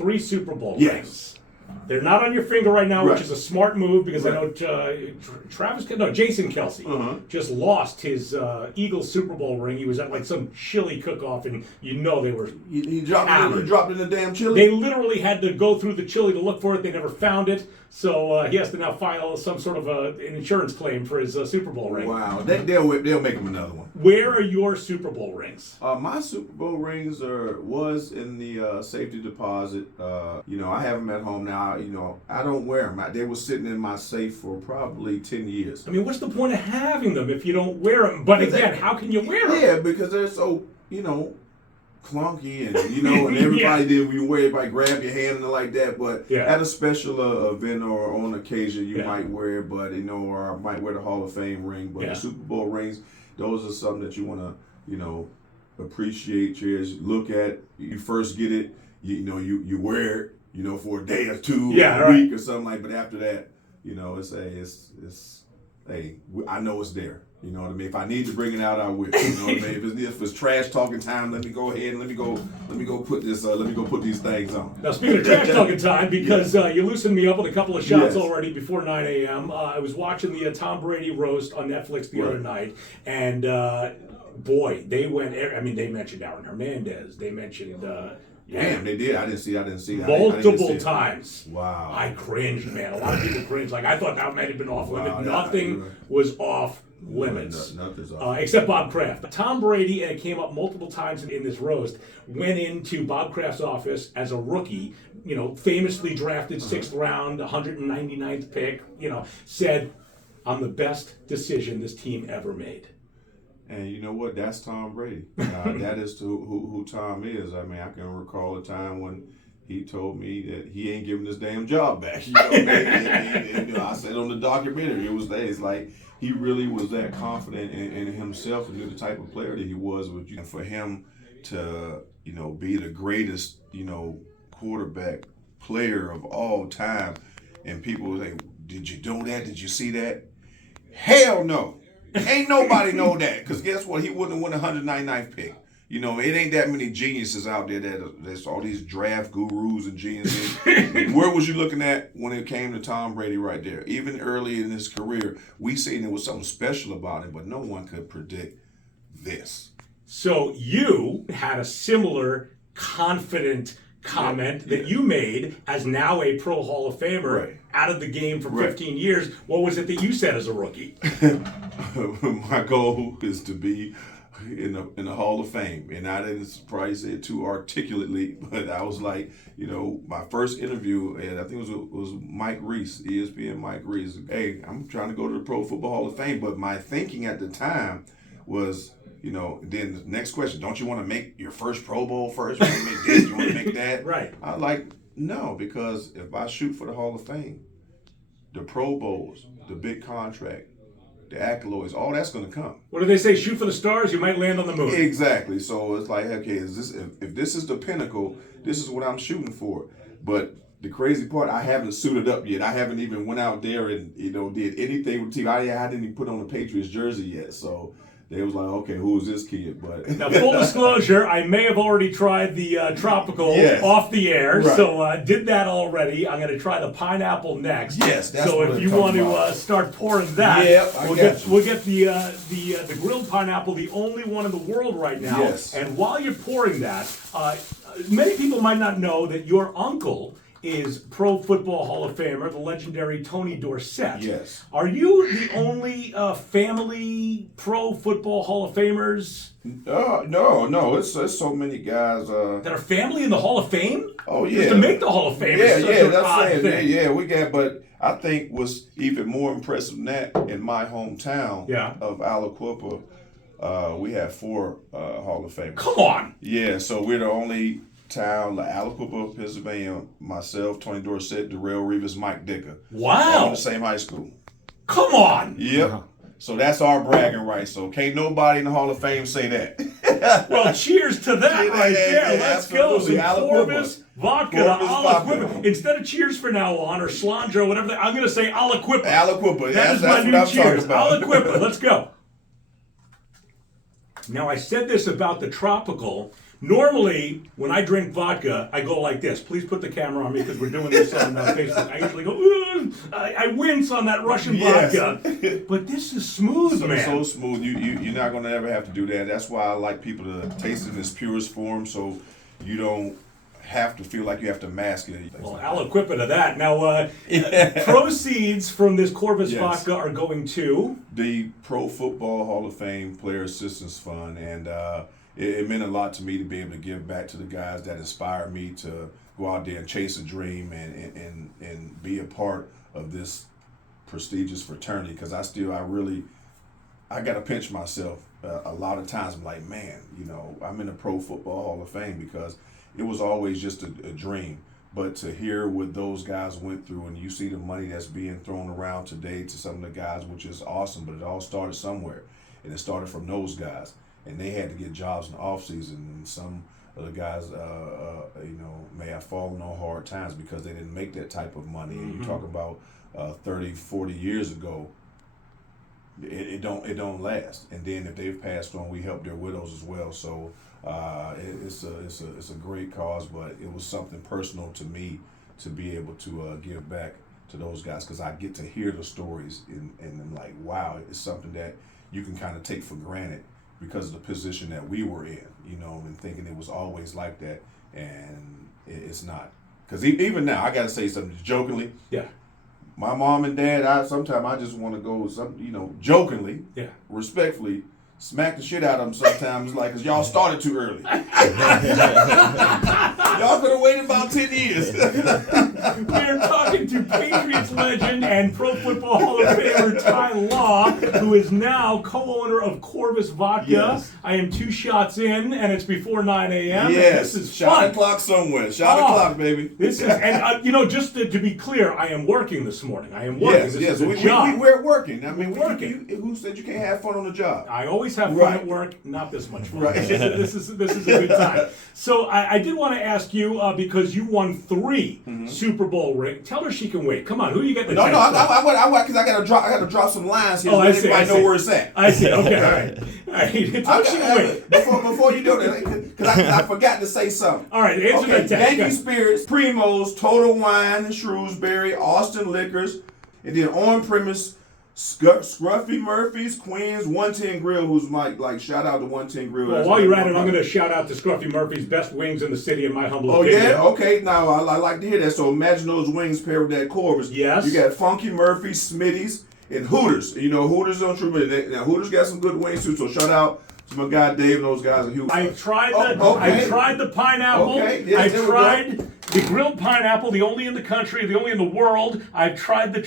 3 Super Bowl Yes. rings. They're not on your finger right now, Right. which is a smart move because I Right. know Jason Kelsey just lost his Eagles Super Bowl ring. He was at like some chili cook-off, and they were He dropped it in the damn chili? They literally had to go through the chili to look for it. They never found it, so he has to now file some sort of an insurance claim for his Super Bowl ring. Wow, they'll make him another one. Where are your Super Bowl rings? My Super Bowl rings was in the safety deposit. I have them at home now. I don't wear them. They were sitting in my safe for probably 10 years. I mean, what's the point of having them if you don't wear them? But again, how can you wear them? Yeah, because they're so, clunky and, and everybody did. You wear everybody grab your hand and like that. But at a special event or on occasion, you might wear it, but, or I might wear the Hall of Fame ring. But the Super Bowl rings, those are something that you want to, appreciate, cherish, look at. You first get it, you wear it, for a day or two, or a week or something like. But after that, I know it's there. You know what I mean? If I need to bring it out, I will. You know what I mean? If it's trash talking time, let me go ahead and let me go put this. Let me go put these things on. Now, speaking of trash talking time, because you loosened me up with a couple of shots already before 9 a.m. I was watching the Tom Brady roast on Netflix the other night, and boy, they went. I mean, they mentioned Aaron Hernandez. They mentioned. Damn, they did. I didn't see that. Multiple times. Wow. I cringed, man. A lot of people cringed. Like, I thought that might have been off limits. Nothing was off limits. Nothing's off. Except Bob Kraft. Tom Brady, and it came up multiple times in this roast, went into Bob Kraft's office as a rookie, famously drafted 6th round, 199th pick, said, "I'm the best decision this team ever made." And you know what? That's Tom Brady. That is who Tom is. I mean, I can recall a time when he told me that he ain't giving his damn job back. You know what I mean? I said on the documentary, it's like he really was that confident in himself and knew the type of player that he was. And for him to, be the greatest, quarterback player of all time, and people were like, "Did you know that? Did you see that?" Hell no. Ain't nobody know that, because guess what? He wouldn't have won the 199th pick. It ain't that many geniuses out there that's all these draft gurus and geniuses. Where was you looking at when it came to Tom Brady right there? Even early in his career, we seen there was something special about him, but no one could predict this. So you had a similar confident comment that you made as now a Pro Hall of Famer out of the game for 15 years. What was it that you said as a rookie? My goal is to be in the Hall of Fame, and I didn't probably say it too articulately, but I was like, my first interview, and I think it was Mike Reese, ESPN Mike Reese. Hey, I'm trying to go to the Pro Football Hall of Fame, but my thinking at the time was, then the next question, don't you want to make your first Pro Bowl first? You want to make this? You want to make that? Right. I like, no, because if I shoot for the Hall of Fame, the Pro Bowls, the big contract, the accolades, all that's going to come. What do they say? Shoot for the stars, you might land on the moon. Exactly. So it's like, okay, if this is the pinnacle, this is what I'm shooting for. But the crazy part, I haven't suited up yet. I haven't even went out there and did anything with the team. I didn't even put on the Patriots jersey yet. So they was like, okay, who's this kid? But now, full disclosure, I may have already tried the tropical off the air, so did that already. I'm going to try the pineapple next. Yes, that's so what if you want to start pouring that, we'll get the grilled pineapple, the only one in the world right now. Yes. And while you're pouring that, many people might not know that your uncle is Pro Football Hall of Famer, the legendary Tony Dorsett. Yes. Are you the only family Pro Football Hall of Famers? No. It's so many guys that are family in the Hall of Fame? Oh yeah. Just to make the Hall of Fame is such an odd thing. Yeah, we got. But I think what's even more impressive than that, in my hometown of Aliquippa, we have 4 Hall of Famers. Come on. Yeah, so we're the only town, Aliquippa, Pennsylvania, myself, Tony Dorsett, Darrell Reeves, Mike Dicker. Wow. All in the same high school. Come on. Yep. So that's our bragging rights. So can't nobody in the Hall of Fame say that. Well, cheers to that right there. Let's go. Some Corvis, Vodka, Aliquippa. Instead of cheers for now on, or Slandro, whatever, I'm going to say Aliquippa. Aliquippa. That is my new cheers. Aliquippa. Let's go. Now, I said this about the tropical, Normally, when I drink vodka, I go like this. Please put the camera on me because we're doing this on Facebook. I usually go, "Ugh." I wince on that Russian vodka. But this is smooth, man. So smooth. You're not going to ever have to do that. That's why I like people to taste it in its purest form so you don't have to feel like you have to mask it. Well, I'll equip it to that. Now, proceeds from this Corvis vodka are going to the Pro Football Hall of Fame Player Assistance Fund, and it meant a lot to me to be able to give back to the guys that inspired me to go out there and chase a dream and be a part of this prestigious fraternity. Because I got to pinch myself a lot of times. I'm like, man, I'm in the Pro Football Hall of Fame because it was always just a dream. But to hear what those guys went through, and you see the money that's being thrown around today to some of the guys, which is awesome, but it all started somewhere. And it started from those guys. And they had to get jobs in the offseason. And some of the guys, may have fallen on hard times because they didn't make that type of money. And you talk about 30, 40 years ago, it don't last. And then if they've passed on, we help their widows as well. So it's a great cause, but it was something personal to me to be able to give back to those guys because I get to hear the stories and I'm like, wow, it's something that you can kind of take for granted because of the position that we were in, and thinking it was always like that, and it's not. Because even now, I got to say something jokingly. Yeah. My mom and dad, sometimes I just want to go, jokingly, respectfully, smack the shit out of them sometimes, because y'all started too early. Y'all could have waited about 10 years. We're talking to Patriots legend and Pro Football Hall of Famer Ty Law, who is now co-owner of Corvis Vodka. Yes. I am 2 shots in, and it's before 9 a.m. Yes, this is shot fun. o'clock somewhere. Shot o'clock, baby. This is, and just to be clear, I am working this morning. I am working. This is a job. We're working. I mean, we're working. Who said you can't have fun on the job? I always have fun at work. Not this much fun. Right. This is a good time. So I did want to ask you because you won 3 Super Bowl rings. Tell her she can wait. Come on, who you get the? No, because I gotta drop some lines here. So everybody know where it's at. I see. Okay, all right. Tell her she can wait. Before you do that, because I forgot to say something. All right, answer that text. Yankee Spirits, Primo's, Total Wine in Shrewsbury, Austin Liquors, and then on premise. Scruffy Murphy's, Queens, 110 Grill, who's shout out to 110 Grill. Well, while you're at it, I'm going to shout out to Scruffy Murphy's, best wings in the city, in my humble opinion. Oh, yeah? Okay, now I like to hear that. So imagine those wings paired with that Corvis. Yes. You got Funky Murphy's, Smitty's, and Hooters. Hooters on True, but now Hooters got some good wings too, so shout out to my guy Dave and those guys are huge. I tried the pineapple. Okay. Yes, I tried the grilled pineapple, the only in the country, the only in the world. I've tried the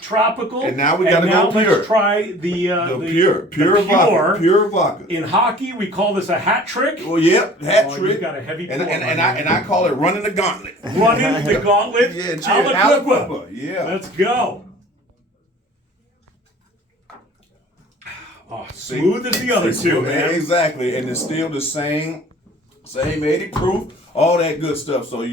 tropical. And now we got to go pure. Let's try the pure vodka. Pure vodka. In hockey, we call this a hat trick. Oh, yep, hat trick. You got a heavy and I call it running the gauntlet. Running the gauntlet. Yeah, Aliquippa. Yeah. Let's go. Oh, smooth as the other two, man. Exactly, and it's still the same 80 proof, all that good stuff. So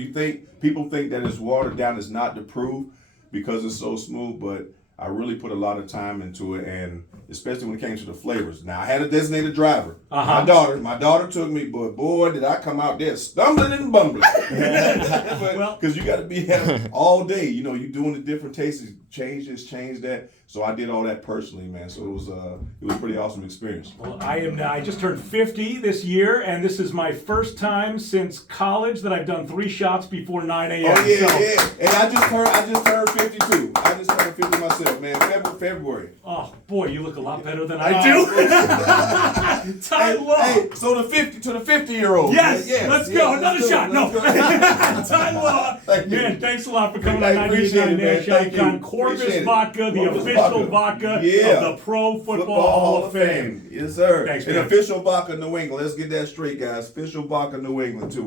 people think that it's watered down. It's not the proof because it's so smooth, but I really put a lot of time into it, and especially when it came to the flavors. Now, I had a designated driver. My daughter took me, but boy, did I come out there stumbling and bumbling. Because you got to be all day. You're doing the different tastes, change this, change that. So I did all that personally, man. So it was a pretty awesome experience. Well, I just turned 50 this year, and this is my first time since college that I've done 3 shots before 9 a.m. Oh yeah. And I just turned 52. I just turned 50 myself, man. February. Oh boy, you look a lot better than I do. Ty Law. Hey, so the 50-year-old. Yes. Let's go. Another shot. No. Ty Law. Man, thanks a lot for coming on 98.9 Nash Icon. Corvis Vodka, the official vodka of the Pro Football Hall of Fame. Yes, sir. Thanks, and man. official vodka New England. Let's get that straight, guys. Official vodka New England too.